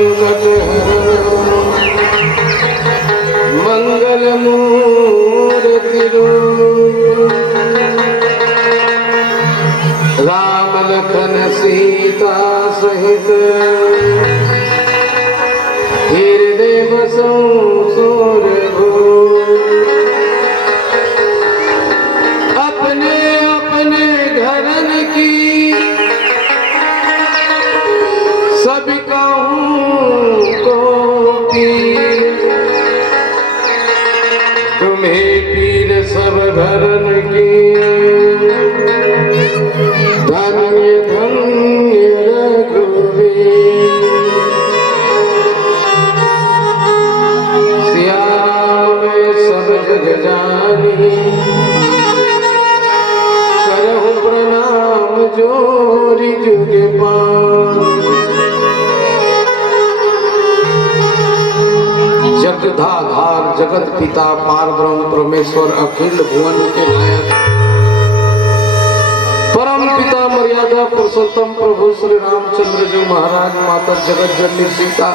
संकट मंगल मूर्ति राम लखन सीता सहित हृदय बसो सूरभूमि। अपने अपने घरन की सभी कहूँ को पीर, तुम्हें पीर सब घरन की धन्य धन्य रघुवीर। श्याम सब जग जानी करहु प्रणाम जोरी जुग पान। जगदाधार जगत पिता पार ब्रह्म परमेश्वर अखिल भुवन के नायक परम पिता मर्यादा पुरुषोत्तम प्रभु श्री रामचंद्र जी महाराज, माता जगत जननी सीता,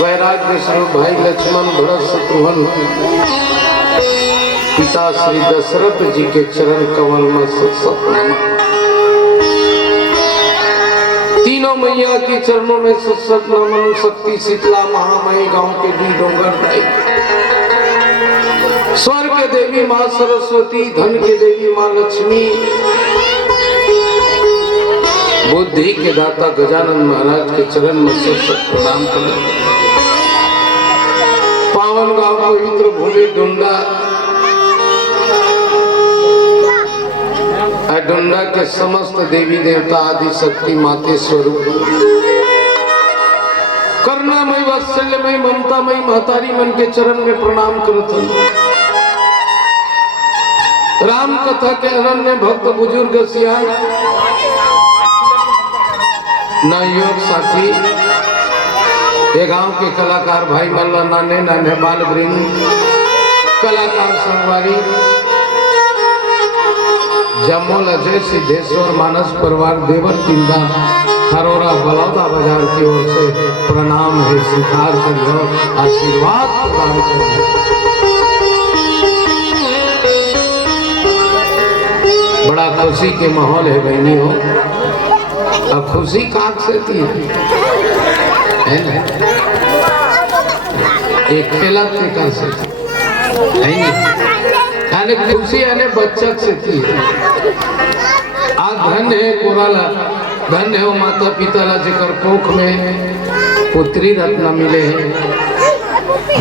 वैराग्य स्वरूप भाई लक्ष्मण भरत शत्रुघ्न, पिता श्री दशरथ जी के चरण कमल में सत तीनों मैया के चरणों में सत नमन। शक्ति शीतला महामयी गांव के भी डोंगर दाई, स्वर्ग के देवी माँ सरस्वती, धन के देवी माँ लक्ष्मी, बुद्धि के दाता गजानन महाराज के चरण में सत प्रणाम करें। पावन गांव पवित्र भूमि डुंडा, डुंडा के समस्त देवी देवता आदि शक्ति माते स्वरूप, करुणामय वात्सल्यमय ममतामय महतारी मन के चरण में प्रणाम करता। राम कथा के अरण्य भक्त बुजुर्ग सियान नवयुवक साथी, ये गांव के कलाकार भाई मल्ला, नाने नाने बाल वृंद, कलाकार संगवारी, जम्मूल अजय सिद्धेश्वर मानस परिवार देवर तिंदा खरोरा बलौदा बाजार की ओर से प्रणाम है, स्वीकार करो, आशीर्वाद प्रदान करो। बड़ा खुशी के माहौल है बहनी हो। अब खुशी काक से थी एक खेला थे से यानी खुशी यानी बच्चा से थी। आज धन्य है कोराला, धन्य हो माता पिता ला जेकर कोख में पुत्री रत्न मिले हैं,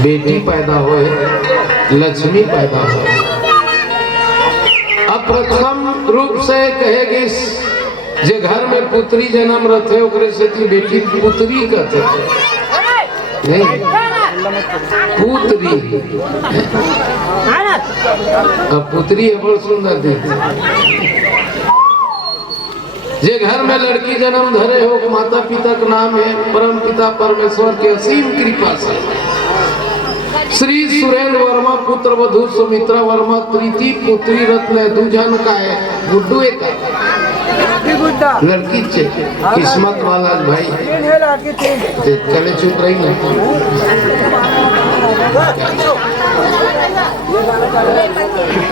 बेटी पैदा होए, लक्ष्मी पैदा होए। अब प्रथम रूप से कहेगी जे घर में पुत्री जन्म रहते ओकरे से थी बेटी पुत्री कहते नहीं, पुत्री। अब पुत्री है बहुत सुंदर देखते। जे घर में लड़की जन्म धरे हो माता पिता का नाम है परम पिता परमेश्वर के असीम कृपा से श्री सुरेंद्र वर्मा पुत्र वधु सुमित्रा वर्मा तृतीय पुत्री रत्न दूजन का है गुड्डू एक लड़की किस्मत वाला भाई कले चुप रही ना।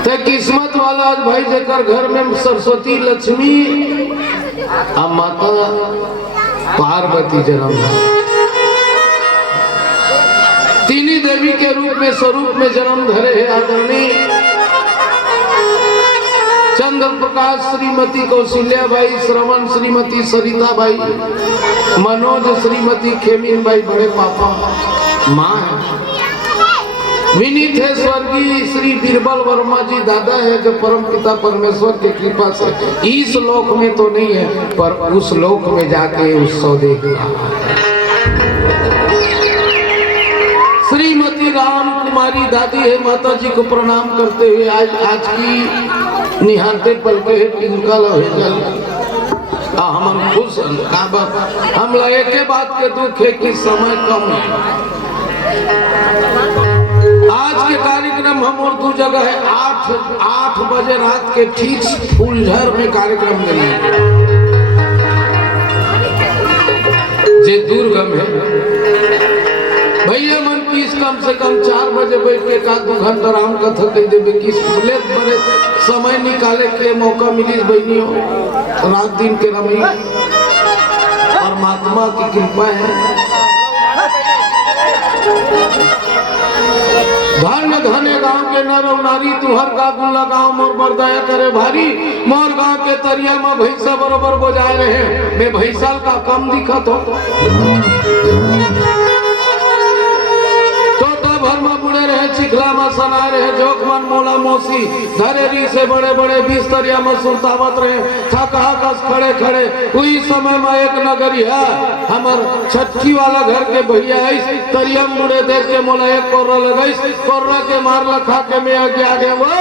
तो किस्मत वाला भाई जेकर घर में सरस्वती लक्ष्मी आ माता पार्वती जन्म, तीनी देवी के रूप में स्वरूप में जन्म धरे है आदरणीय चंद्र प्रकाश श्रीमती कौशल्या बाई, श्रवण श्रीमती सरिता बाई, मनोज श्रीमती खेमीन बाई बड़े पापा माँ है। विनीत है स्वर्गीय श्री बीरबल वर्मा जी दादा है, जो परम पिता परमेश्वर की कृपा से इस लोक में तो नहीं है पर उस लोक में जाके उत्सव देखा। श्रीमती राम कुमारी दादी है, माता जी को प्रणाम करते हुए आज की निहारते पल के टिंकल हम खुश हम लगे के बात के दुख है कि समय कम है। आज के कार्यक्रम हम और दो जगह है 8 बजे रात के ठीक फूलझर में कार्यक्रम देंगे। जे दुर्गम है भैया मन किस कम से कम 4 बजे बैठ के का 2 घंटा राम कथा कह देवे किस ले बड़े समय निकाले के मौका मिली बहनियों रात दिन के रमी परमात्मा की कृपा है। धन्य धन्य गांव के नर और नारी तुहर का गुण लगाओ मोर बरदया करे भारी मोर गांव के तरिया में भैंसा बरोबर बजाए रहे मैं भैंसाल का कम दिखत हो भर में बुड़े रहे चिखला में सना रहे जोक मन मोला मोसी धरेरी से बड़े बड़े बिस्तरिया में सुरतावत रहे थका कस खड़े खड़े हुई समय में एक नगरी है हमार छटकी वाला घर के भैया है तरिया मुड़े देख के मोला एक कोर्रा लगाई कोर्रा के मार लखा के मैं आगे वो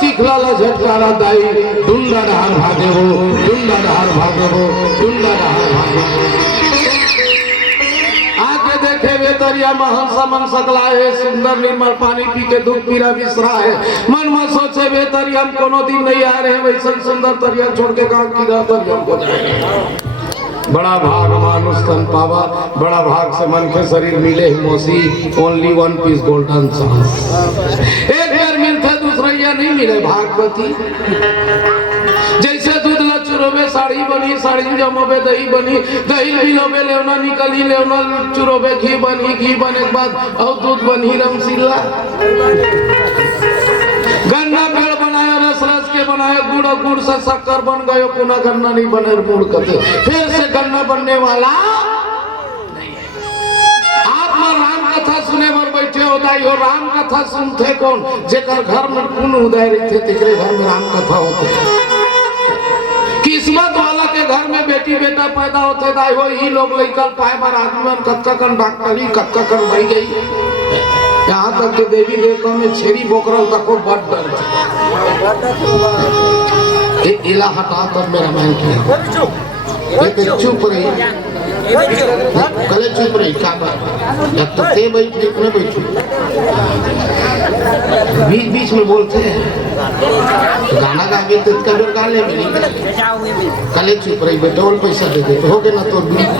चिखला ला झटकारा दाई डुंडा डहार भागे वो डुंडा डहार भागे वो डुंडा डहार भागे आगे देखे वे तरिया में हंसा मन सकला है सुंदर निर्मल पानी पी के दुख पीरा बिसरा है मन में सोचे वे तरिया में कोनो दिन नहीं आ रहे वैसा सुंदर तरिया छोड़ के कहाँ की तरिया को जाए बड़ा भाग मानुष तन पावा बड़ा भाग से मन के शरीर मिले ही मोसी ओनली 1 पीस गोल्डन चांस एक बार मिलता दूसरा या नहीं मिले भागवती जैसे दूध चुरोबे साड़ी बनी साड़ी जमोबे दही बनी दही मिलोबे लेवना निकली लेवना चुरोबे घी बनी घी बने के बाद और दूध बनी रमसीला गन्ना पेड़ बनाया रस रस के बनाया गुड़ और गुड़ से शक्कर बन गयो पुनः गन्ना नहीं बने गुड़ कते फिर से गन्ना बनने वाला आप राम कथा सुने पर बैठे होता हो राम कथा सुनते कौन जेकर घर में पुण्य उदय रहते तेरे घर में राम कथा होते किस्मत वाला के घर में बेटी बेटा पैदा होते दाई हो ही लोग लेकर पाए बार आदमी कच्चा कन डॉक्टरी कच्चा कन रह गई यहाँ तक के देवी देवता में छेरी बोकरल तक को बड़ डर इला हटा तब मेरा मैं किया चुप रही कले चुप रही क्या बात तो ते बैठ देखने बैठू बीच बीच में बोलते हैं गाना गा के तो कभी गा ले भी नहीं कले चुप रही बेटा और पैसा दे दे हो गया ना तो बीच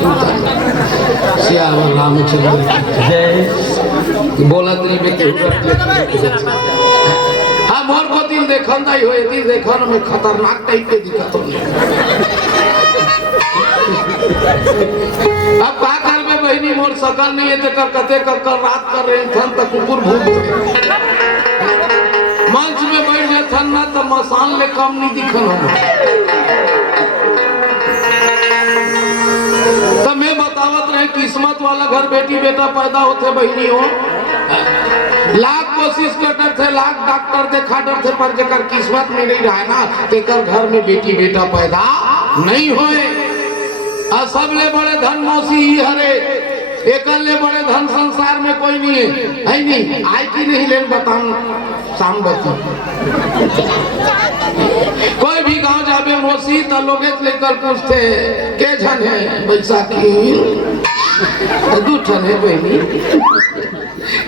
सियावर रामचंद्र जय बोला तेरी बेटे हाँ मोर को दिन देखन दाई हो दिन देखन में खतरनाक टाइप के दिखत हो अब का कर में बहनी मोर सकल नहीं है तो कते कल रात कर रहे थन तक कुकुर भूत मंच में बैठ गए थन ना तो मसान ले कम नहीं दिखल हम तो मैं बतावत रहे किस्मत वाला घर बेटी बेटा पैदा होते बहनी हो लाख कोशिश करते थे लाख डॉक्टर देखा थे पर जेकर किस्मत में नहीं रहा ना तेकर घर में बेटी बेटा पैदा नहीं होए सबले बड़े धन मौसी ही हरे एकले बड़े धन संसार में कोई नहीं है नहीं आई की नहीं लेन बताऊं शाम बता कोई भी गांव जाबे मौसी तो लोग लेकर पूछते के जन है बैसाखी दू ठन है बहनी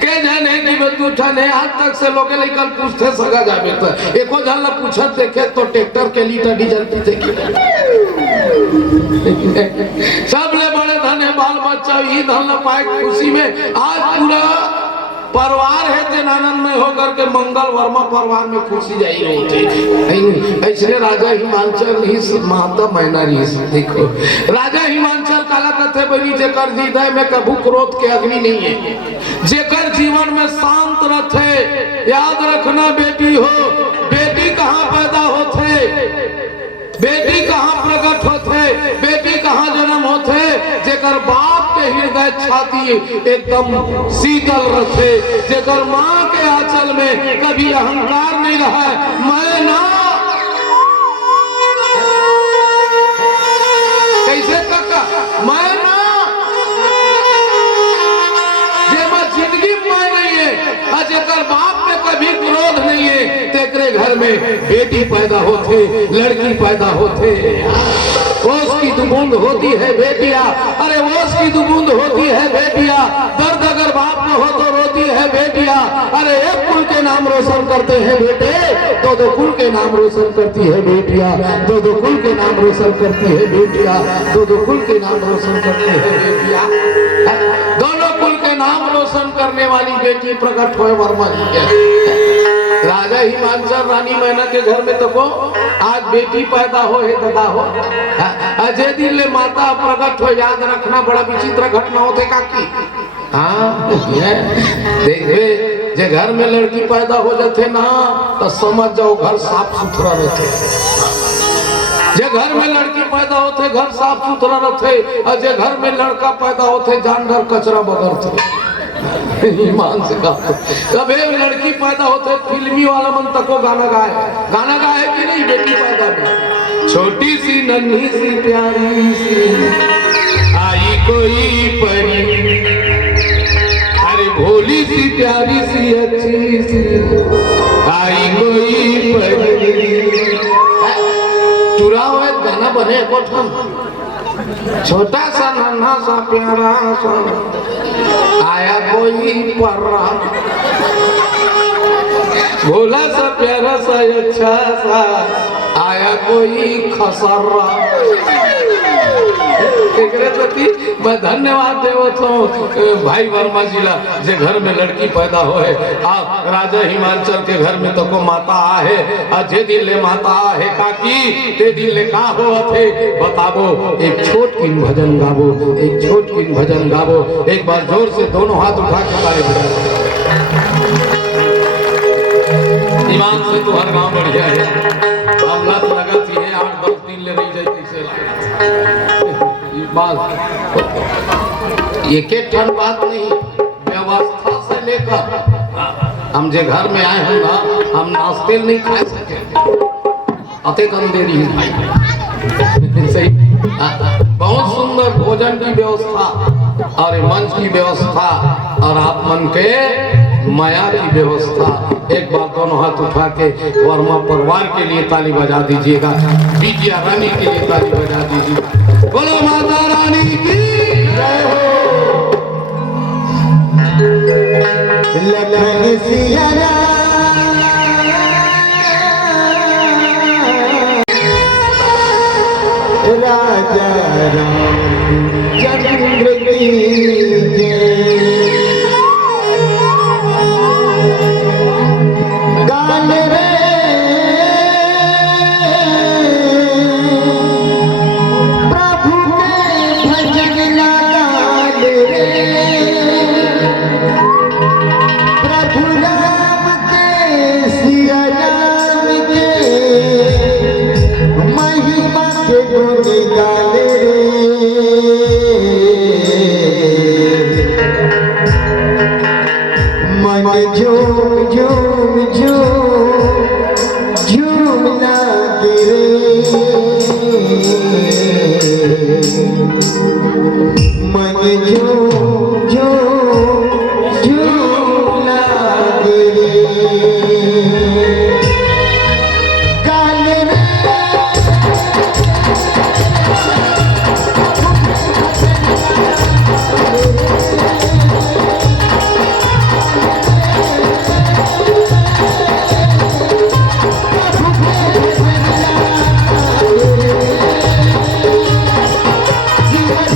के जन है कि दू ठन है आज तक से लोग लेकर पूछते सगा जाबे तो एको जन ला पूछत देखे तो ट्रैक्टर के लीटर डीजल पीते सबले बड़े धन है बाल बच्चा ही धन पाए खुशी में आज पूरा परिवार है तेन आनंद में होकर के मंगल वर्मा परिवार में खुशी जाई होते ऐसे राजा हिमांचल ही माता मैनारी देखो राजा हिमांचल काला कथे बनी जेकर हृदय में कभू क्रोध के अग्नि नहीं है जेकर जीवन में शांत रहे याद रखना बेटी हो बेटी कहाँ पैदा होते बेटी कहाँ प्रकट होते बेटी कहाँ जन्म होते जेकर बाप के हृदय छाती एकदम शीतल रखे जेकर माँ के आंचल में कभी अहंकार नहीं रहा मैं ना कैसे काका मैं ना जेमा जिंदगी में नहीं है जेकर बाप में कभी क्रोध नहीं है तेरे घर में बेटी पैदा होते लड़की पैदा होते ओस की दुबूंद होती है बेटिया अरे ओस की दुबूंद होती है बेटिया दर्द अगर बाप में हो तो रोती है बेटिया अरे एक कुल के नाम रोशन करते हैं बेटे दो कुल के नाम रोशन करती है बेटिया दो कुल के नाम रोशन करती है बेटिया दो कुल के नाम रोशन करते हैं बेटिया दोनों कुल के नाम रोशन दर्शन करने वाली बेटी प्रकट हुए वर्मा जी के। राजा हिमांचल रानी मैना के घर में तो को आज बेटी पैदा हो है दादा हो अजय दिन ले माता प्रकट हो, याद रखना बड़ा विचित्र घटना होते काकी। हाँ देखिए जे घर में लड़की पैदा हो जाते ना तो समझ जाओ घर साफ सुथरा रहते। जे घर में लड़की पैदा होते घर साफ सुथरा रहते, और जे घर में लड़का पैदा होते जानवर कचरा बगरते। ईमान से कहा जब एक लड़की पैदा होते फिल्मी वाला मन तक को गाना गाए कि नहीं बेटी पैदा में। छोटी सी नन्ही सी प्यारी सी आई कोई परी, अरे भोली सी प्यारी सी अच्छी सी आई कोई परी। चुरा हुआ गाना बने कोठम, छोटा सा नन्हा सा प्यारा सा आया कोई पर्रा, भोला सा प्यारा सा अच्छा सा आया कोई खसर्रा। मैं धन्यवाद देवो तो भाई वर्मा जिला जे घर में लड़की पैदा होए। आप राजा हिमांचल के घर में तो को माता आहे, जे दिन ले माता आहे काकी ते दिन ले का हो थे बताबो। एक छोट किन भजन गाबो, एक छोट किन भजन गाबो। एक बार जोर से दोनों हाथ उठा के ताली ईमान से तो हर गांव बढ़िया है। हमला तो लगा थी 8-10 दिन ले रही जाती एक ठन बात नहीं, व्यवस्था से लेकर हम जे घर में आए हैं ना हम नाश्ते नहीं खा सके अते कम देरी सही। बहुत सुंदर भोजन की व्यवस्था और मंच की व्यवस्था और आप मन के माया की व्यवस्था। एक बार दोनों हाथ उठा के वर्मा परिवार के लिए ताली बजा दीजिएगा, बिटिया रानी के लिए ताली बजा दीजिए। बोलो माता रानी की जय हो। लखन सिया राजा रामचंद्र की गान रे प्रभु के भजन गान रे, प्रभु राम के सिया राम के महिमा के गुण गान रे। मन झूम झूम झूम झूम लागे रे, मन झूम झूम झूम लागे रे। गान रे जीवन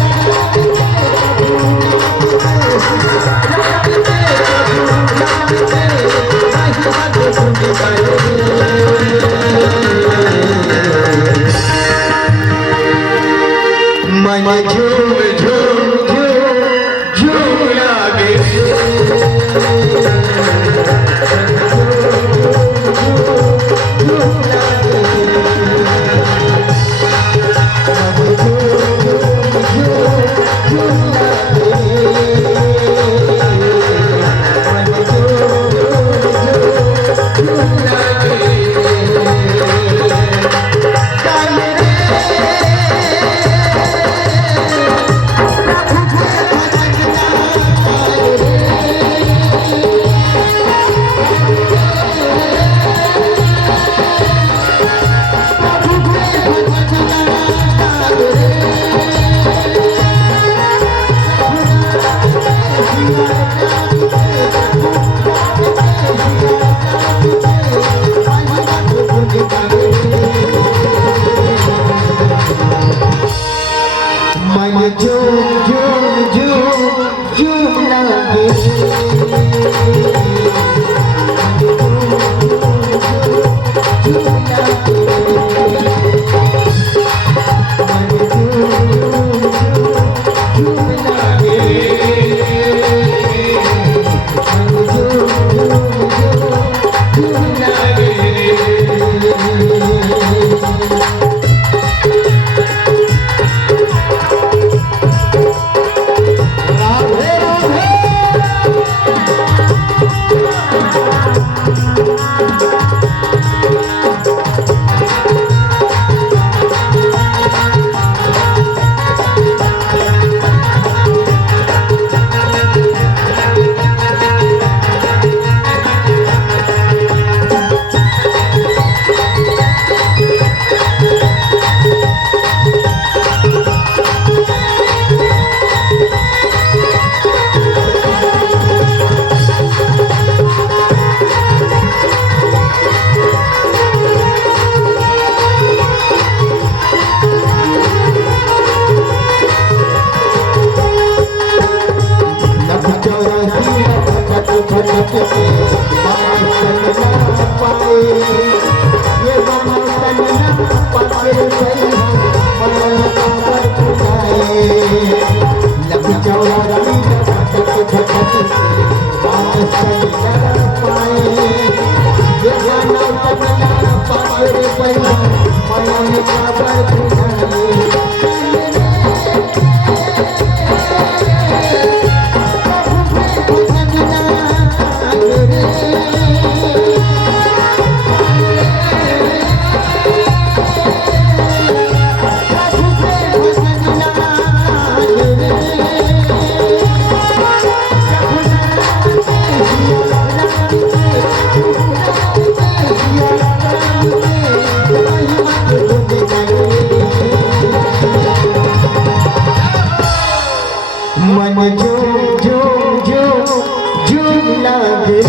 मन झूम झूम झूम झूम लागे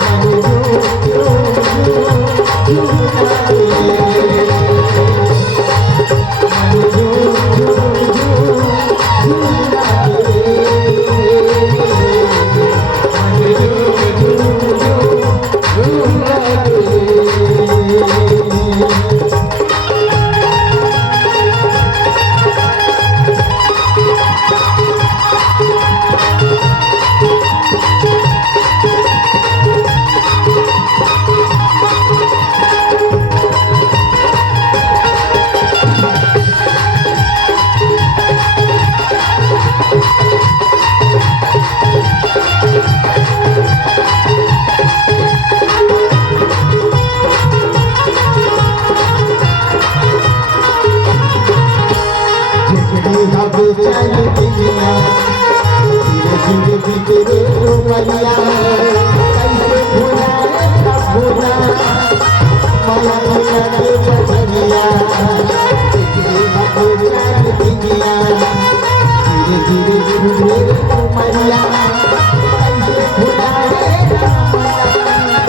मन झूम झूम झूम लागे मन झूम झूम झूम लागे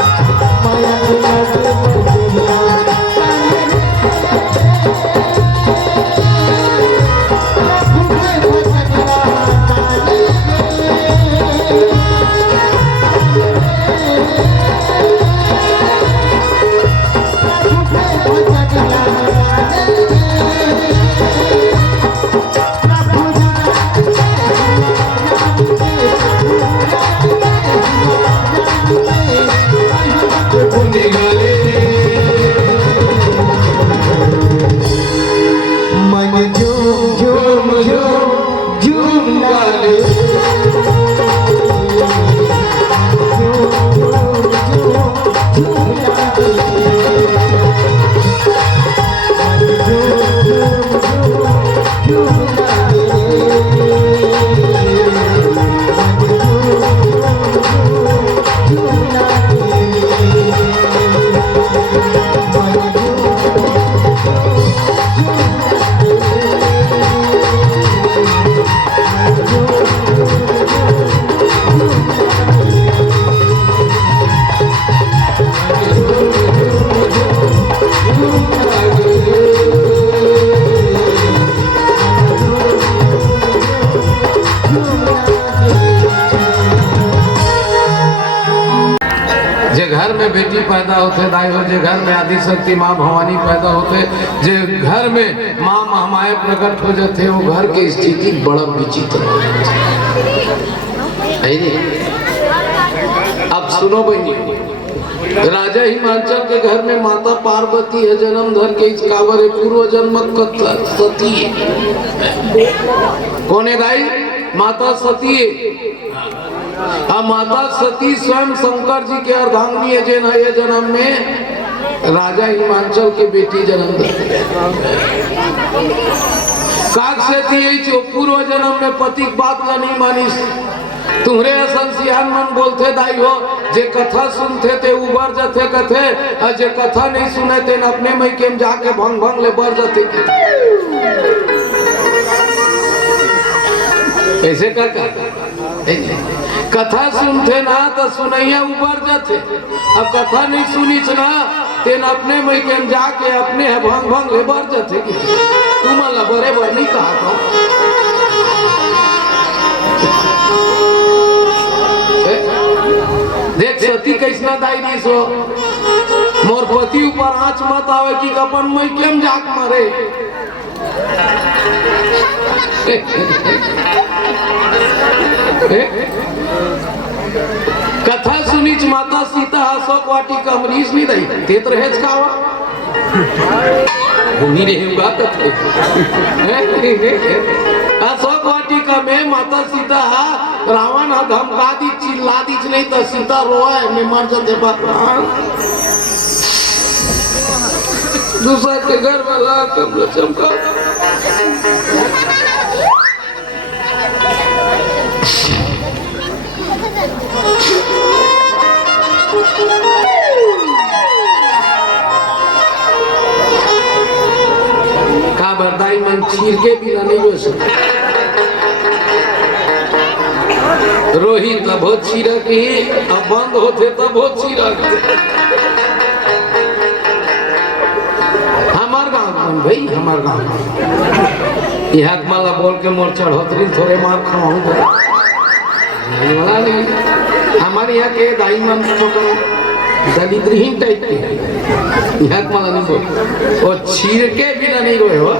मन झूम झूम लागे घर में बेटी पैदा होते दाई हो, जे घर में आदि शक्ति माँ भवानी पैदा होते, जे घर में माँ महामाए प्रकट हो जाते, वो घर की स्थिति बड़ा विचित्र हो जाती है। अब सुनो बहनी, राजा हिमाचल के घर में माता पार्वती है, जन्म धर के इस कावर पूर्व जन्म कथा सती है। कौन है दाई? माता सती है। माता सती स्वयं शंकर जी के अर्धांगिनी है, जे नए जन्म में राजा हिमाचल के बेटी जन्म काक से थी पूर्व जन्म में पति बात का नहीं मानिस। तुम्हारे असन सियान मन बोलते दाई हो, जे कथा सुनते थे उबर जाते कथे, और जे कथा नहीं सुने थे अपने मई के जाके भंग भंग ले बर जाते। ऐसे का कथा सुनते ना तो सुनैया उबर जाते, अब कथा नहीं सुनी ना तेन अपने मई के जाके अपने भंग भंग ले बर जाते। तुम अल्लाह बरे बर नहीं कहा था। देख सती कैसना दाई दी सो, मोर पति ऊपर आँच मत आवे कि अपन मई केम जाक मारे। कथा सुनीच माता सीता अशोक वाटिका अमरीश नहीं रही तेत रहेच का नहीं रहेगा कथे अशोक वाटिका में माता सीता रावण धमका दी चिल्ला दी नहीं तो सीता रोए में मर जाते भगवान दूसरा के घर वाला कब चमका का बरदाई मन चीर के बिना नहीं हो सकता रोहित बहुत चीरक ही अब बंद होते तब बहुत चीरक हमार गाँव भाई हमार गाँव यहाँ माला बोल के मोर चढ़ोतरी थोड़े मार खाऊंगा हमारे यहाँ के दाई मन दलिद्रहीन टाइप के यहाँ माला नहीं बोल वो चीर के बिना नहीं रोए हो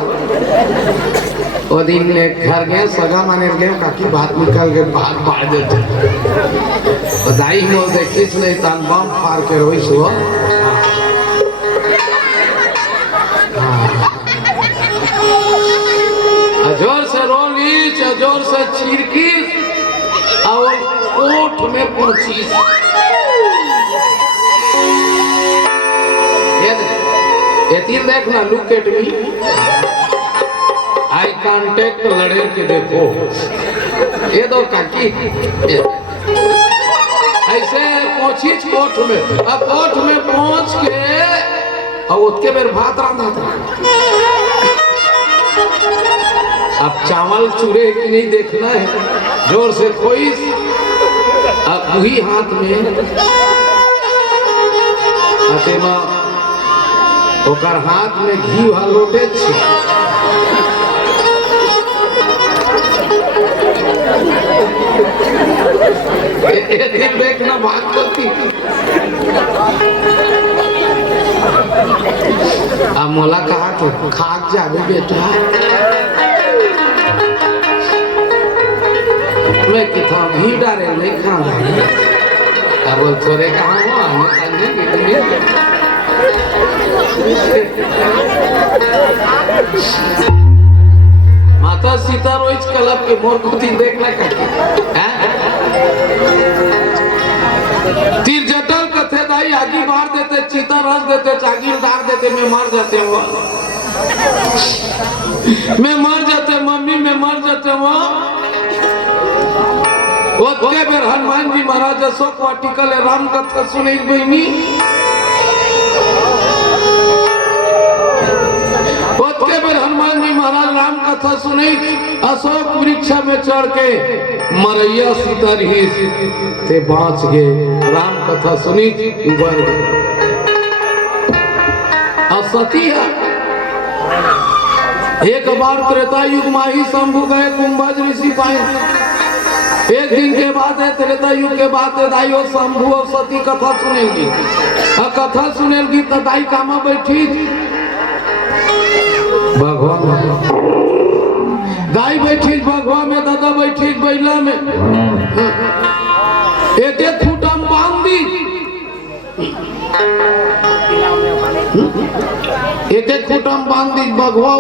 वो दिन घर गए सगा माने गए काकी बात निकल गए बात फाड़ देते दाई मोल देखी नहीं तान बम फाड़ के रोई सो जोर से रोली जोर से चीरकी और कोठ में पहुंची ये तीन देखना look at me eye contact लड़े के देखो ये दो काकी ऐसे पहुंची कोठ में अब कोठ में पहुंच के और उसके मेरे भात रांधा था अब चावल चूरे की नहीं देखना है जोर से कोई अब वही हाथ में अतेमा ओकर हाथ में घी लोटे देखना बात करती अब मोला कहा तो खाक जावे बेटा मैं कितना घी डाले नहीं खाऊंगा अब थोड़े कहा माता सीता रोज कलब के मोर को देखना तीर जटल कथे दाई आगे मार देते चीता रस देते चागी डाल देते मैं मर जाते वो मैं मर जाते मम्मी मैं मर जाते वो बेर हनुमान जी महाराज अशोक वाटिका ले राम कथा सुने बहनी बेर हनुमान जी महाराज राम कथा सुने अशोक वृक्ष में चढ़ के मरैया सीता रही थे बाँच गए राम कथा सुनी उबर गए असती है एक बार त्रेता युग माही शंभु गए कुंभज ऋषि पाए एक दिन के बाद है त्रेता युग के बाद है दाई और शंभु और सती कथा सुनेगी और कथा सुनेगी तो दाई कामा बैठी भगवान दाई बैठी भगवान में दादा बैठी बैला में एक एक खूटा बांध दी एक एक खूटा बांध दी भगवा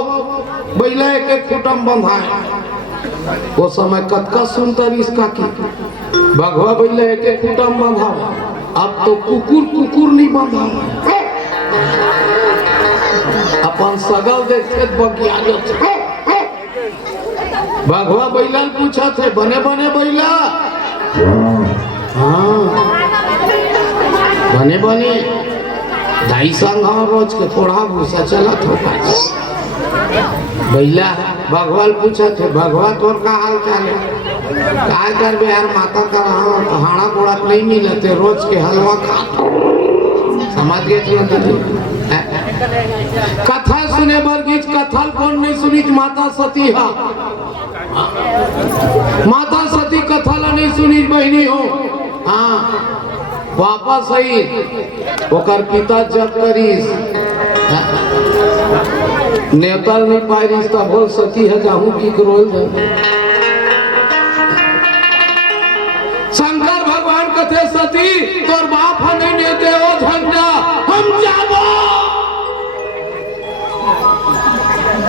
बैला एक एक खूटा बंधाए वो समय कतका सुनता इसका की भगवा बैला एक एक खूटा बंधा अब तो कुकुर कुकुर नहीं बंधा अपन सगल देखे बगिया भगवा बैला पूछा थे बने बने बैला हाँ बने बने ढाई संग रोज के थोड़ा भूसा चला था बैला भगवान पूछा थे भगवा तोर का हाल चाल है काय कर यार माता का हाड़ा गोड़ा नहीं मिलते रोज के हलवा खा समझ गए कथा सुने बरगीच कथा कौन नहीं सुनी माता सती हा माता सती कथा ला नहीं सुनी बहनी हो हाँ वापस आई ओकर पिता जब करीस नेताल नहीं पाए रिश्ता बोल सती है जाहू की करोल जाए। शंकर भगवान कथे सती तोर बाप नहीं नेते हो झंडा हम जाबो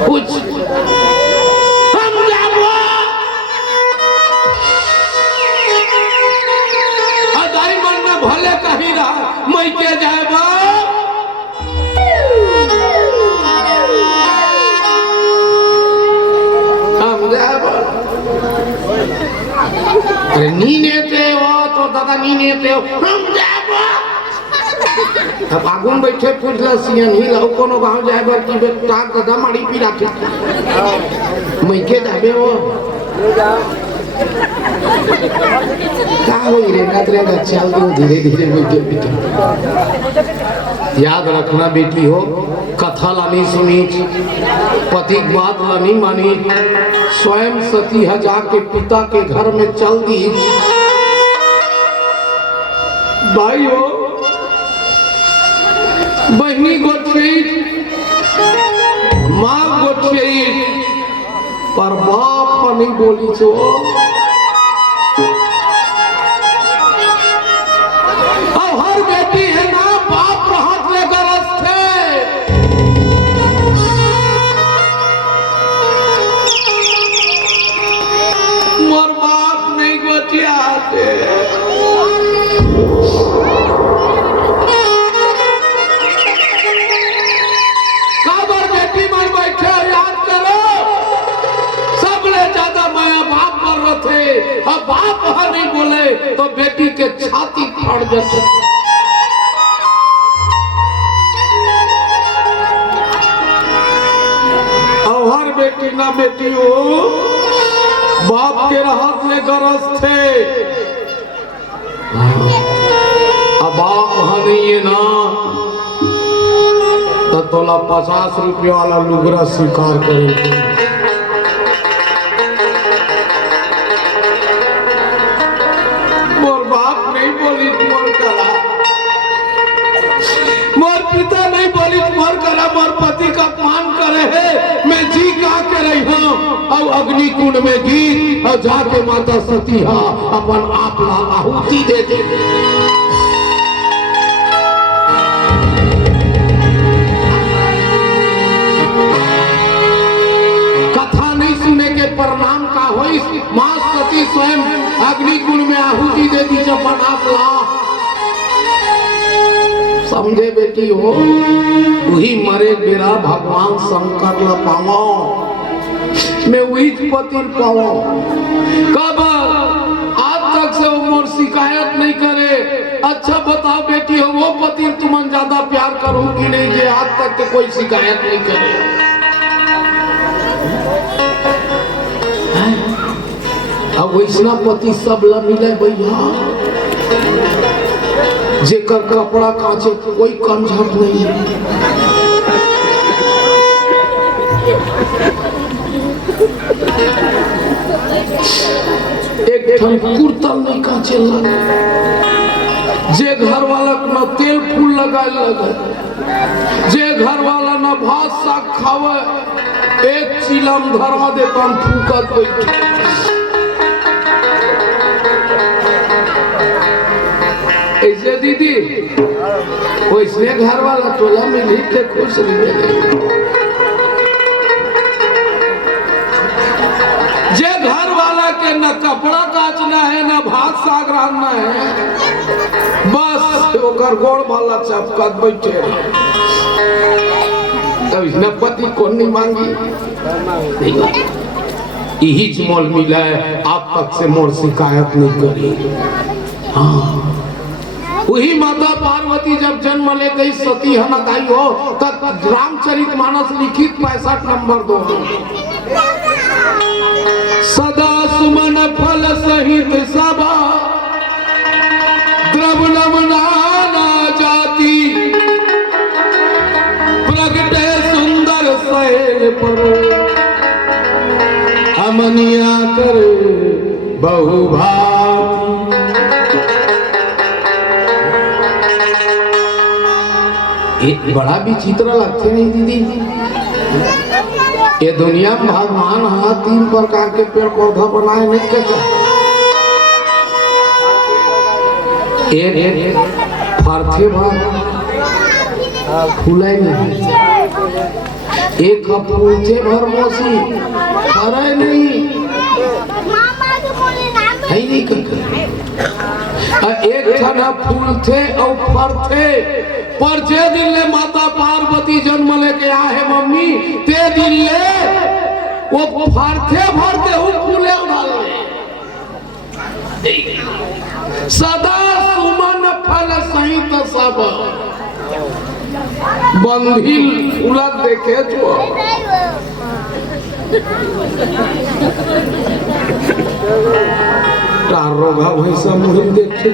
कुछ हम जाबो अदाई मन में भले कही रहा मैं के जाबो नी नेते हो तो दादा नी नेते हो हम जाबो अब आगुन बैठे पुछला सियन ही लाओ कोनो गांव जाबो की बेटा दादा माड़ी पी राखे मैं के जाबे हो का होई रे ना चल दो धीरे धीरे बेटे याद रखना बेटी हो कथा लानी सुनी पति की बात लानी मानी स्वयं सती है जाके पिता के घर में चल दी भाई हो बहनी गोठे माँ गोठे पर बाप नहीं बोली छो और हर बेटी है ना बाप हाथ लेकर मोर बाप नहीं गोटिया काबर बेटी मन बैठे याद करो सबले ज्यादा माया बाप पर रथे अब बाप नहीं बोले तो बेटी के छाती फाड़ जाते। और हर बेटी ना बेटी हो बाप के हाथ में गरज थे अब बाप नहीं है ना तो तोला 50 रुपये वाला लुगरा स्वीकार करेंगे। मोर बाप नहीं बोली मोर करा मोर पिता नहीं बोली मोर करा मोर पति का अपमान करे है मैं जी का के रही हूँ अब अग्नि कुंड में गिर और जाके माता सती हा अपन आप ला आहुति दे दे। कथा नहीं सुने के परिणाम का होई मां सती स्वयं अग्नि कुंड में आहुति दे दी अपन आप ला समझे बेटी हो वही मरे बेरा भगवान शंकर ला पावो मैं वही पति पाओ कब आज तक से वो मोर शिकायत नहीं करे। अच्छा बताओ बेटी हो वो पति तुम ज्यादा प्यार करो कि नहीं जे आज तक के कोई शिकायत नहीं करे। अब वैसना पति सब ला मिले भैया जेकर कपड़ा कांचे कोई कमझट नहीं एक कुर्ता नहीं कांचे जे घर वाला न तेल फूल लगाए लगे जे घर वाला न भात साग खावे एक चिलम धरा दे तन फूकत बैठे। ऐसे दीदी वैसे घर वाला टोला में नहीं खुश नहीं जे घर वाला के न कपड़ा काचना है न भात साग रांधना है बस ओकर गोड़ वाला चपकत बैठे कभी न पति को नहीं मांगी यही मोल मिला है आप तक से मोर शिकायत नहीं करी। हाँ वही माता पार्वती जब जन्म ले गई सती हनकाई हो तब रामचरितमानस लिखित 65 नंबर 2 सदा सुमन फल सहित सभा द्रवणम नाना जाति प्रगटे सुंदर सैल पर अमनिया कर बहुभाति। एक बड़ा विचित्र लगते नहीं दीदी ये दुनिया में भगवान हाँ 3 प्रकार के पेड़ पौधा बनाए नहीं कैसा। एक फरथे भर फूले नहीं, एक फूलते भर मौसी फरे नहीं है नहीं एक ठना फूलते और फरथे पर जे दिन ले माता पार्वती जन्म लेके आए मम्मी ते दिन ले वो फरथे भरते हूँ फूले उड़ाल सदा सुमन फल सहित सब बंधिल फूला देखे जो रोगा वैसा मुझे देखे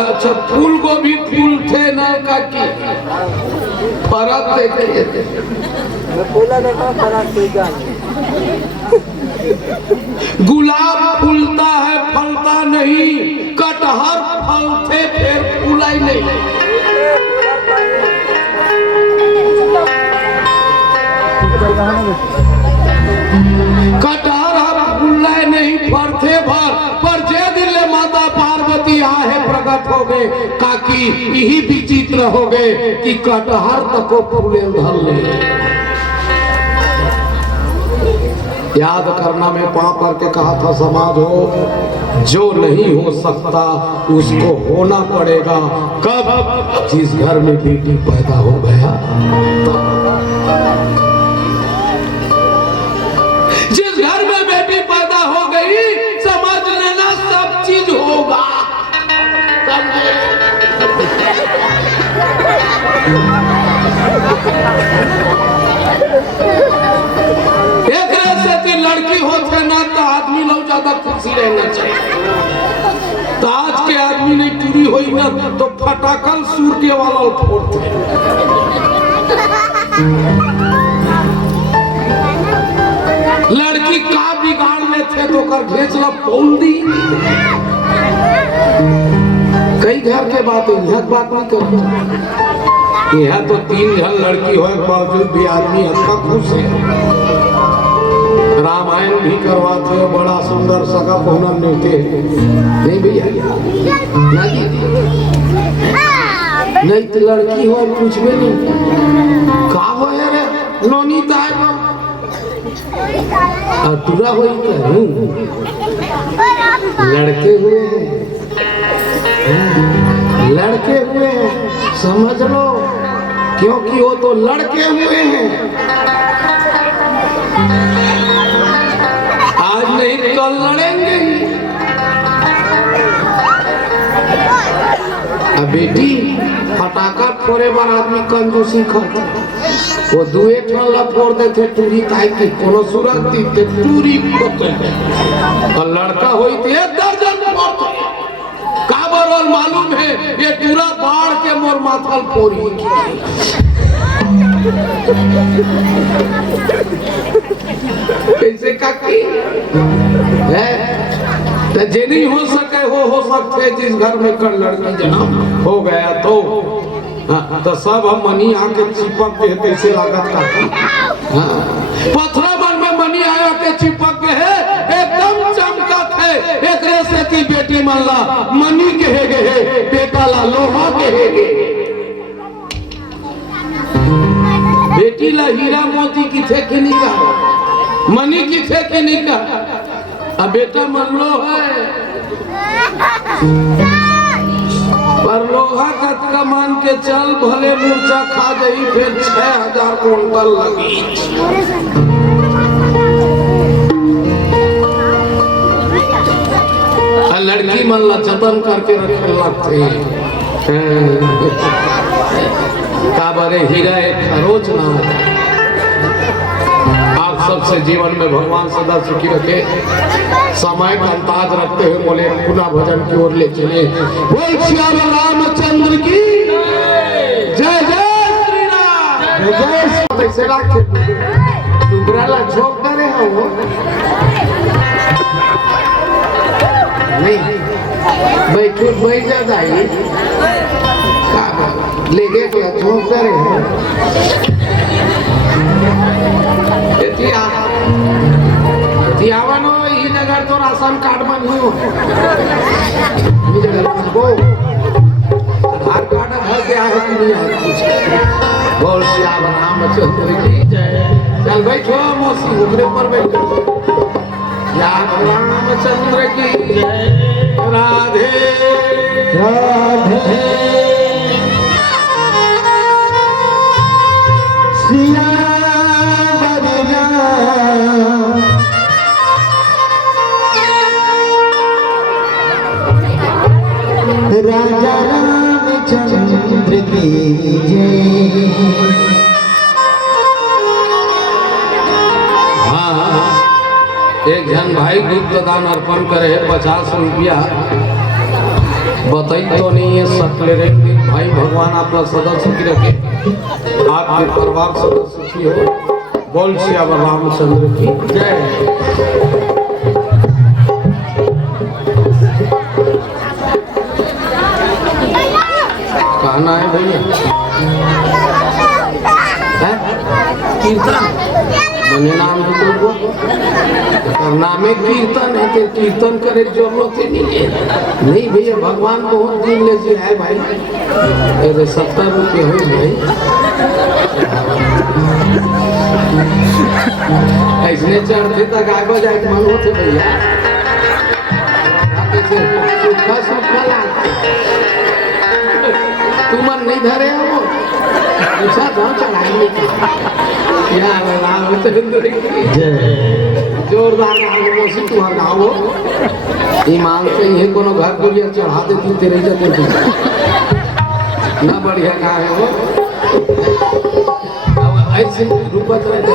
अच्छा फूल को भी फूल थे ना का की फरक देखे गुलाब फूलता है फलता नहीं, कटहर फलते फिर फूला ही नहीं। कटहर फूला नहीं फरते भर पर जे दिल माता पार्वती आहे प्रकट हो गए काकी यही विचित्र हो गए कि कटहर तक को फूले धर ले। याद करना में पाप करके कहा था समाज हो जो नहीं हो सकता उसको होना पड़ेगा। कब? जिस घर में बेटी पैदा हो गया, जिस घर में बेटी पैदा हो गई समझ लेना सब चीज होगा। लड़की होते ना तो आदमी लोग ज्यादा खुशी रहना चाहिए। तो आज के आदमी ने चुरी हुई ना तो फटाकल सूर के वाला फोड़ते। लड़की का बिगाड़ में थे तो कर घेचला बोल दी। कई घर के बात है, यह बात नहीं करता। यह तो 3 घर लड़की हो बावजूद भी आदमी अच्छा खुश है। रामायण भी करवाते हैं, बड़ा सुंदर सगा पहुना मिलते नहीं भैया नहीं तो लड़की हो कुछ भी नहीं का हो रे नोनी ताए अटूरा हो लड़के हुए लड़के हुए हैं समझ लो, क्योंकि वो तो लड़के हुए हैं। आज नहीं कल लड़ेंगे। अब बेटी फटाका फोड़े बार आदमी कंजूसी करता, वो 2 ठल्ला फोड़ देते टूरी ताई की कोनो सूरत दीते टूरी फोड़ते और लड़का होई तो 1 दर्जन फोड़ते। काबर और मालूम है ये पूरा बाढ़ के मोर माथल फोड़ी कैसे काकी है तो जे नहीं हो सके हो सकते जिस घर में कर लड़की जन्म हो गया तो तो सब हम मनी आके चिपक के कैसे लागत काकी। पथरा बन में मनी आया के चिपक के है एकदम चमकत है। एक से की बेटी मल्ला मनी कहे गए बेटा ला लोहा कहे गए। बेटी ला हीरा मोती की थे कि नहीं का मनी की थे कि नहीं का। अब बेटा मन लो है पर लोहा का मान के चल भले मूर्छा खा गई फिर 6000 कुंटल लगी। लड़की मन ला जतन करके रखे लगते काबरे हीरा एक खरोच ना। आप सबसे जीवन में भगवान सदा सुखी रखे। समय का अंदाज रखते हुए बोले पुनः भजन की ओर ले चले। बोल श्याम रामचंद्र की जय जय श्री राम। जय डुगराला झोंक करे हो नहीं बैठो बैठ जाता है लेके क्या झोंक करे यावनो ही नगर तो राशन कार्ड बनियो आधार कार्ड घर के आए कि नहीं आए कुछ बोल श्याम रामचंद्र की जय चल बैठो मौसी घुमरे पर बैठो श्याम रामचंद्र की जय राधे राधे सिया राजा रामचंद्र की जय। हाँ एक जन भाई गुप्त दान अर्पण करे 50 रुपया बताई तो नहीं है सकले रे भाई भगवान आपका सदा सुखी रखे आपके परिवार सदा सुखी हो बोल श्याम रामचंद्र की जय। कहना है भैया कीर्तन बने नाम है नामे कीर्तन है तो कीर्तन करे जरूरत ही नहीं है नहीं भैया भगवान बहुत दिन ले जी है भाई अरे 70 रुपये हो भाई ऐसने चढ़ते तक आगे जाए मन होते भैया सूखा सूखा लागते तू मन नहीं धरे हो ऐसा गाँव चढ़ाएंगे जोरदार मौसी तुम्हारा गाँव हो ईमान से ये कोनो घर बोलिया चढ़ा देती तेरे जाते तू ना बढ़िया गाँव है वो ऐसे रूपत रहते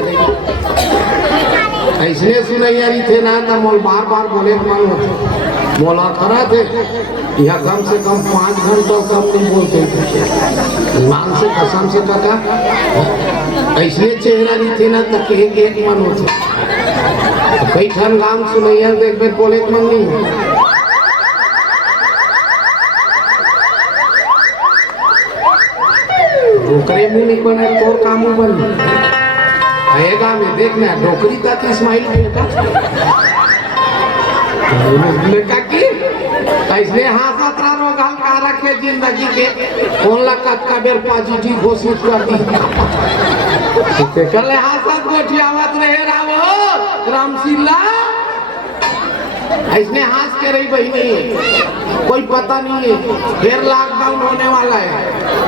ऐसने सुनैया रही थे ना तो मोल बार बार बोले मन होते बोला खरा थे यह कम से कम 5 घंटों कम नहीं बोलते थे मान से कसम से काका ऐसने चेहरा नहीं थे ना तो एक मन होते कई ठन गांव सुनैया देख बेर बोले मन नहीं हो डोकरे मुंह नहीं बने तोर काम बन आएगा में देखना डोकरी का इस्माइल बेटा की ऐसने हाथ रोगा का रखे जिंदगी के कौन लकत का बेर पॉजिटिव घोषित कर दी कल हाथ गोठियावत रहे रावो रामशिला ऐसने हाथ के रही बहनी कोई पता नहीं है फिर लॉकडाउन होने वाला है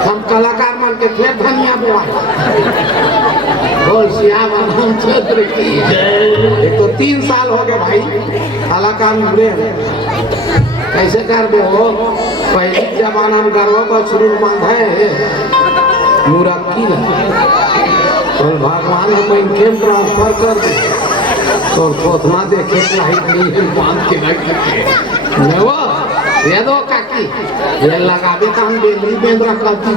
हम कलाकार मन के फिर धनिया बोआ बोल श्याम रामचंद्र की एक तो 3 साल हो गए भाई कलाकार जुड़े कैसे कर दे हो पहले जमाना में गरबा का शुरू बांधे मुरक्की तो भगवान को इनके ट्रांसफर कर दे तो थोथमा देखे नहीं बांध के नहीं वो ये दो काकी ये लगावे तो हम बेली बेंद रखा थी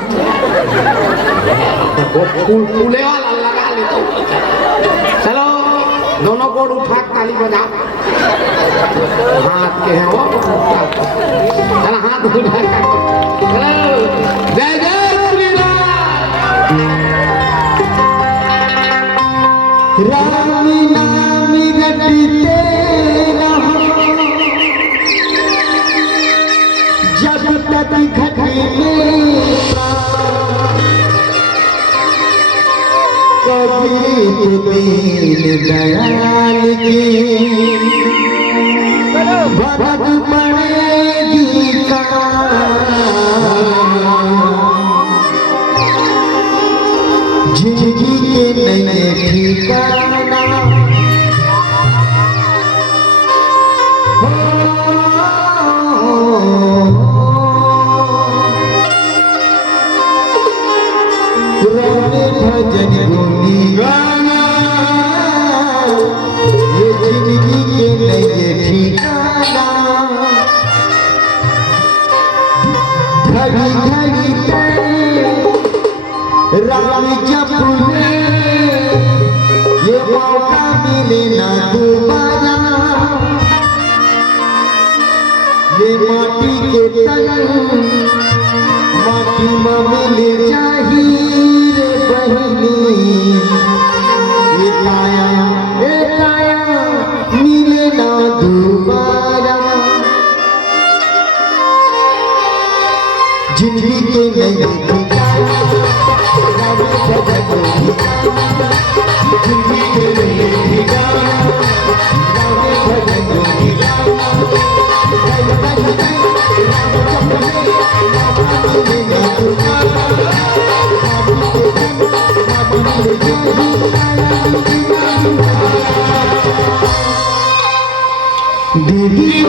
फूले वाला लगा ले तो चलो दोनों कोड उठा ताली बजा हाथ के हैं वो चलो हाथ उठा चलो जय जय श्री राम नाम रटते रहो जब तक घटे कभी तो दीन दयाल की भरत पड़ेगी जिंदगी के नए ठिकाना भजन गुनी गाना ये जिंदगी के नए ठिकाना घड़ी घड़ी राम जपने ये मौका मिले ना दोबारा ये माटी के तन माटी में मिल जाही रे बहनी ये काया मिले ना दोबारा जिंदगी के नए ठिकाना जिंदगी के नए ठिकाना दीदी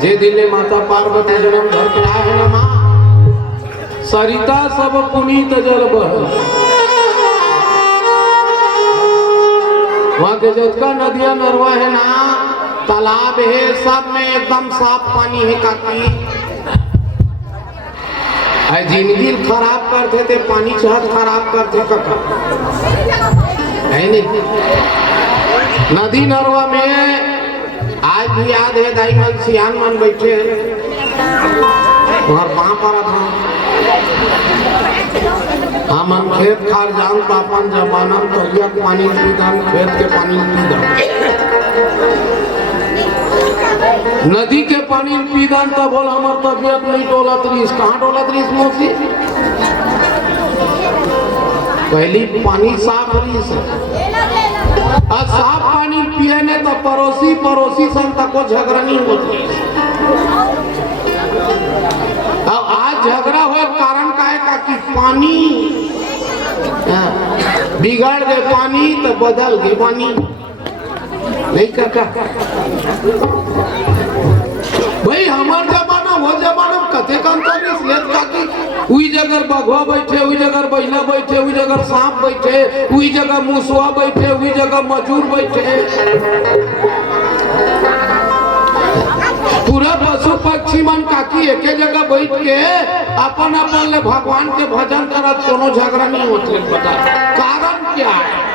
जे दिले माता पार्वती जन्म धर के आए है ना माँ, सरिता सब पुनीत जल बह। वहाँ के जितना नदियां नरवा है ना, तालाब है, सब में एकदम साफ पानी है काकी। जिंदगी खराब करते थे, पानी चाहत खराब करते काका है नहीं। नदी नरवा में आज भी याद है, दाई मन सियान मन बैठे और वहां पर था हमन खेत खार जान पापन जमाना तलिया पानी पीदान, खेत के पानी पीदान, नदी के पानी पीदान। तब बोल हमार तबियत नहीं डोलत रहीस। कहाँ डोलत रहीस मौसी? पहली पानी साफ रहीस, और साफ पानी पिए ने तो पड़ोसी सन तक को झगड़ा नहीं होती। अब आज झगड़ा हुए कारण का है कि पानी बिगड़ गए, पानी तो बदल गए पानी नहीं काका। भाई हमार जमाना वो जमाना कथे काम करने काकी। उई जगह बघवा बैठे, उई जगह बैला बैठे, उई जगह सांप बैठे, उई जगह मूसवा बैठे, उई जगह मजूर बैठे। पूरा पशु पक्षी मन काकी एक जगह बैठ के अपन अपन ले भगवान के भजन करत, कोनो झगड़ा नहीं होते। पता कारण क्या है?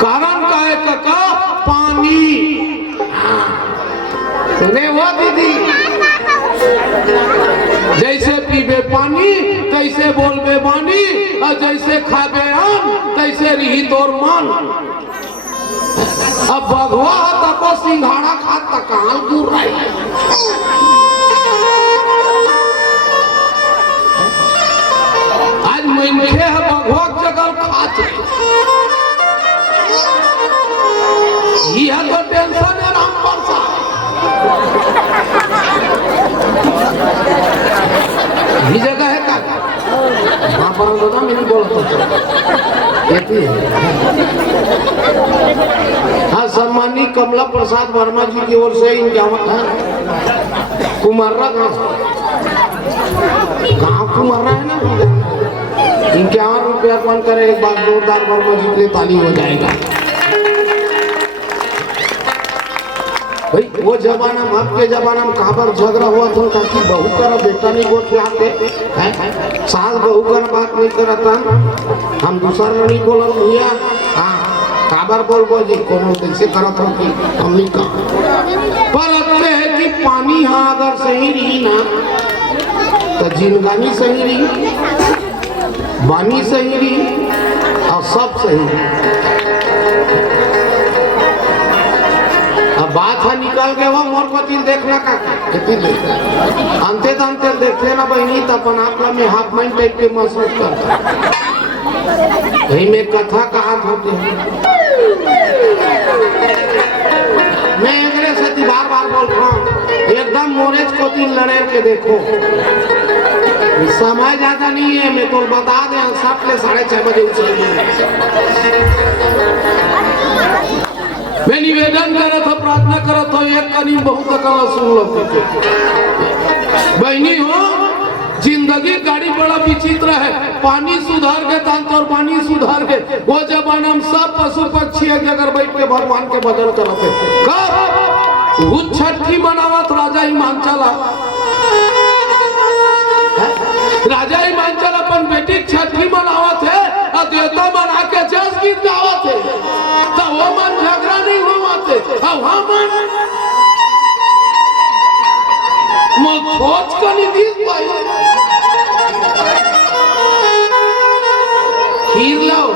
कारण का है काका, पानी। सुने वो दीदी, जैसे पीबे पानी तैसे बोलबे बानी, और जैसे खाबे अन्न तैसे रही तोर मन। अब भगवा तको सिंघाड़ा खात तकाल दूर रही। आज मनखे है भगवा जगह खाते, यह तो टेंशन है राम परसा। ये जगह है का वहां पर दादा मैंने बोला तो हाँ। सम्मानी कमला प्रसाद वर्मा जी की ओर से इनजामत है। कुमाररा गाँव कुमाररा है ना, 51 रुपया अर्पण करे। एक बार जोरदार वर्मा जी के लिए ताली हो जाएगा। भाई वो जमाना में, अब के जमाना में कहाँ पर झगड़ा हुआ था काकी? बहू कर बेटा नहीं गोठियाते, सास बहू कर बात नहीं करता। हम दूसरा नहीं बोलत भैया, हाँ काबर बोल जी कोनो कैसे करत हो कि हम नहीं कहा। पर अच्छे है कि पानी हाँ अगर सही रही ना तो जिंदगानी सही रही, बानी सही रही और सब सही रही। अब बात है निकल गया वो मोर पति देखना का अंते देखते ना बहनी, तब अपन आपला में हाफ माइंड टाइप के महसूस करता। यही में कथा कहा होते हैं। मैं अगले सती बार बोल रहा हूँ, एकदम मोरेज को तीन लड़े के देखो। समय ज्यादा नहीं है, मैं तो बता दें 7 से 6:30 बजे उसे मैं निवेदन करत हो, प्रार्थना करत हो, एक करीब बहुत अकल सुन लो। बहनी हो, जिंदगी गाड़ी बड़ा विचित्र है। पानी सुधार के तंत्र, पानी सुधार के वो जमाना में सब पशु पक्षी एक जगह बैठ के भगवान के भजन करते। कब वो छठी मनावत राजा हिमांचला, राजा हिमांचल अपन बेटी छठी मनावत है, देवता मना के जस गीत गावत है। तो वो मन झगड़ा नहीं होते, मन खोज कर नहीं दी पाई। खीर लाओ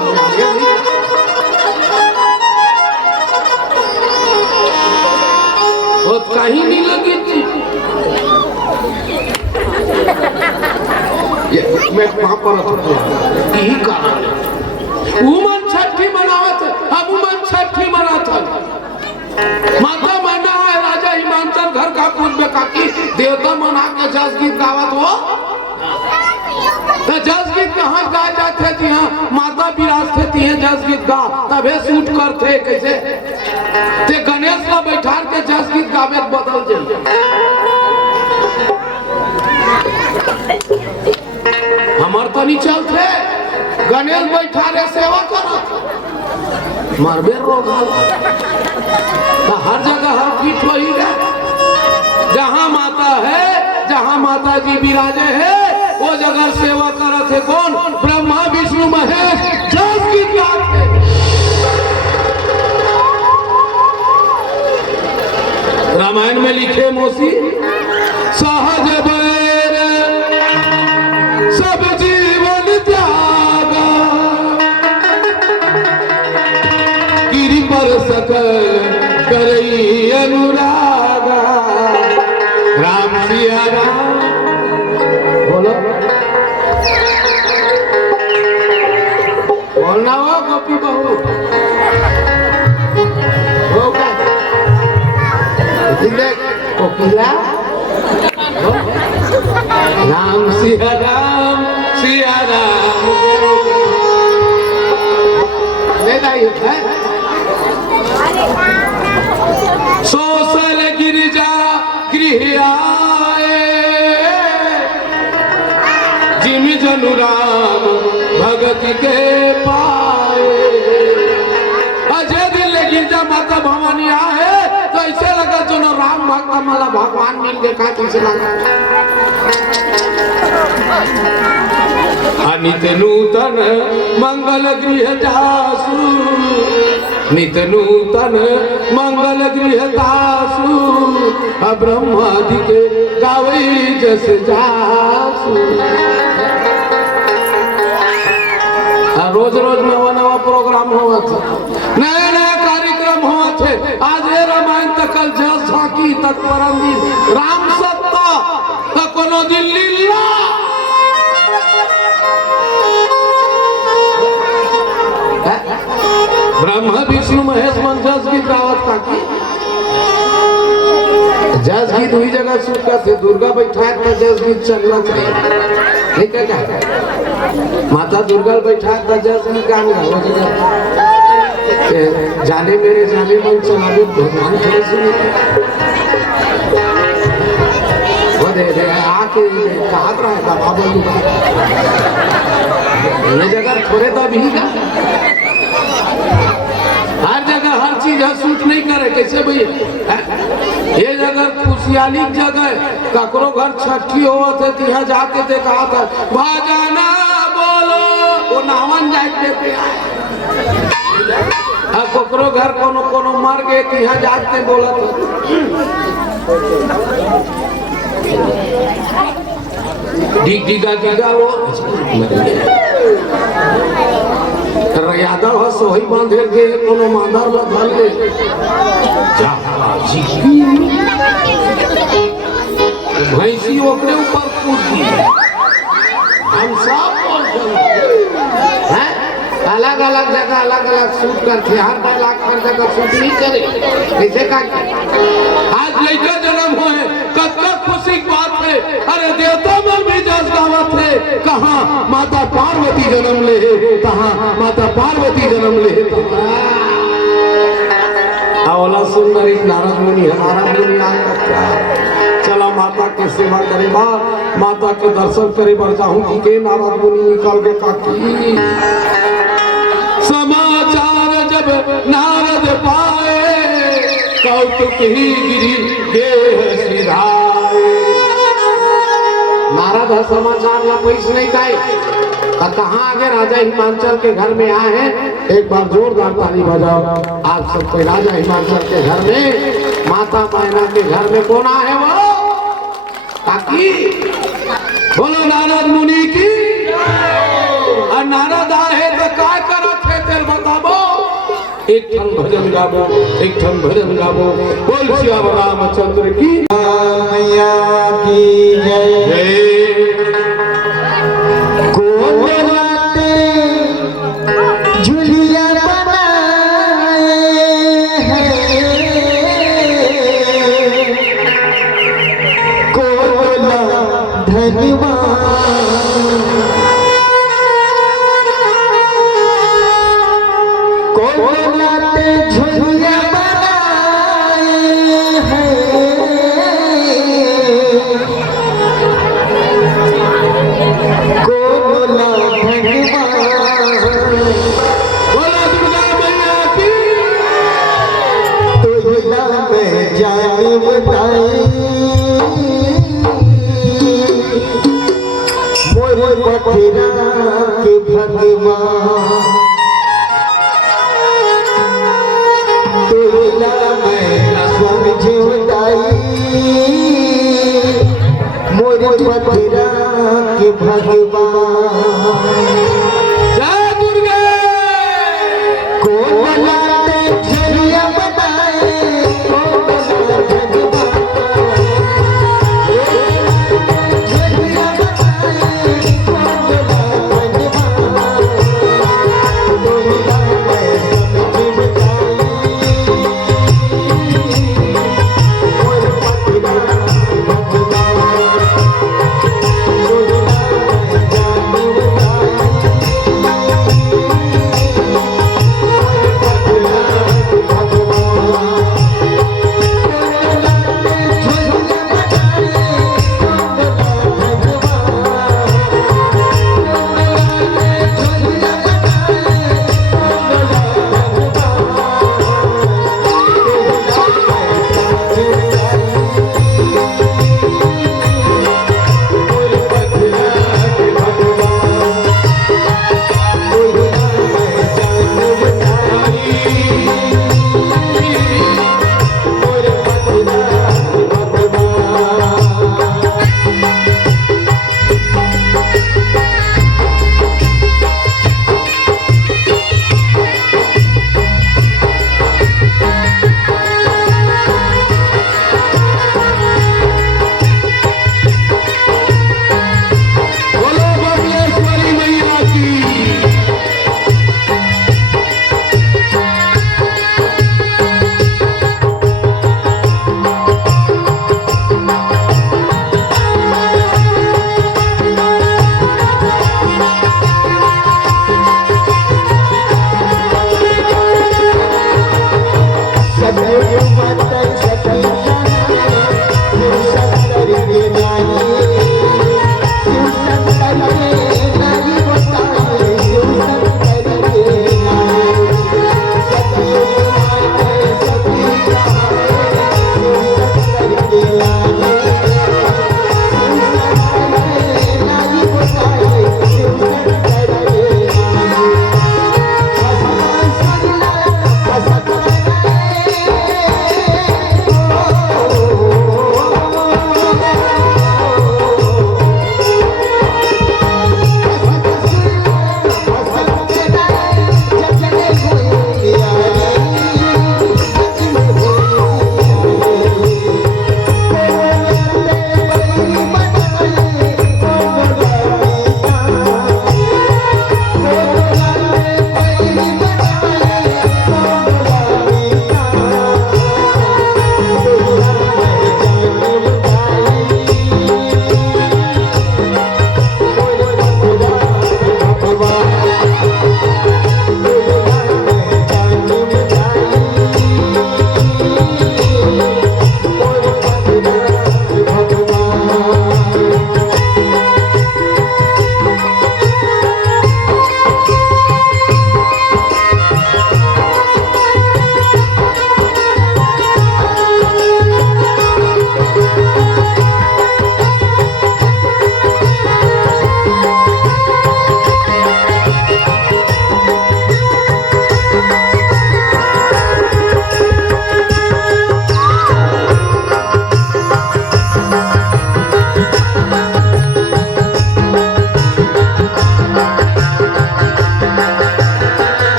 और कहीं नहीं लगी थी। मैं वहां पर यही कारण उमन छठी मनावत, हम उमन छठी मनाता। माता मना है राजा हिमांचल घर का पूज में काकी, देवता मना के जस गीत गावत हो। तो जस गीत कहाँ गाए जाते थे? हाँ माता विराज थे, जस गीत गा तबे शूट करते कैसे ते गणेश ला बैठार के जस गीत गावे बदल जाइए। हमार तो नहीं चलते गणेश बैठारे सेवा करो मरबे रोग तो हर जगह हर पीठ वही है। जहाँ माता है जहाँ माता जी विराजे है वो जगह सेवा करत है कौन? ब्रह्मा विष्णु महेश जस गीत गाते। रामायण में लिखे मोसी सहज बैर सब जीवन त्यागा गिरि पर सकल करई अनुरागा राम सिया राम। बोलो बोलना हो गोपी बहू होगा कोकिला राम सिया राम ले जाइए है सोसल गिरिजा गृह आए जिम जनु राम भगत के पाए। अजय दिल गिरजा माता भवानी आए तो ऐसे लगा जो राम भक्त मला भगवान मिल देखा कैसे लगा। नित नूतन मंगल गृह जासु नित नूतन मंगल गृह दासु ब्रह्मादि के गावई जस जासु। रोज रोज नवा नवा प्रोग्राम हुआ था नया नया कार्यक्रम हुआ थे। आज ये रामायण तक कल जस झांकी तक परम दिन राम सत्ता तक कोनो दिन लीला ब्रह्मा विष्णु महेश मन जस गीत गावत का की जस गीत हुई जगह सुनता थे दुर्गा बैठाए था जस गीत चलना चाहिए ठीक है क्या माता दुर्गा बैठाए था जस गीत गाना जाने मेरे जाने मन चलावे भगवान थोड़े सुने वो दे आके कहा रहा है बाबा ये जगह थोड़े तो भी का हर जगह हर चीज सूट नहीं करे कैसे भैया ये जगह खुशियाली जगह ककरो घर छठी हो थे यहाँ जाके देखा था भाजाना बोलो वो नावन जाके ककरो घर कोनो कोनो मर गए यहाँ जाते बोला था डिगा डिगा वो यादव सोही बांधे के कोनो मांदर धर ले भैंसी ओकरे ऊपर कूद दी। हम सब अलग अलग जगह अलग अलग शूट करते हर लाख हर जगह शूट नहीं करे कैसे का आज लड़का जन्म हुए कतका खुशी की बात है। अरे देवता में भी जस गावत है कहाँ माता पार्वती जन्म ले कहाँ माता पार्वती जन्म ले अवला सुंदरी नारद मुनि चला माता के सेवा करे बार माता के दर्शन करे बार जाऊं के नारद मुनि निकाल के ताकि समाचार जब नारद पाए कौतुक ही गिरी देह सिधाए। नारद समाचार ला पैस नहीं गाए कहाँ आगे राजा हिमांचल के घर में आए हैं। एक बार जोरदार ताली बजाओ आप सब कोई राजा हिमांचल के घर में माता मैना के घर में कौन आए वो ताकि बोलो नारद मुनि की। नारद आए तो काय करत है तेरे बताबो एक ठन भजन गाबो एक ठन भजन गाबो बोल श्री रामचंद्र की मैया की जय। झुलिया बनाए हैं कोला धन्यवाद कोला झुलिया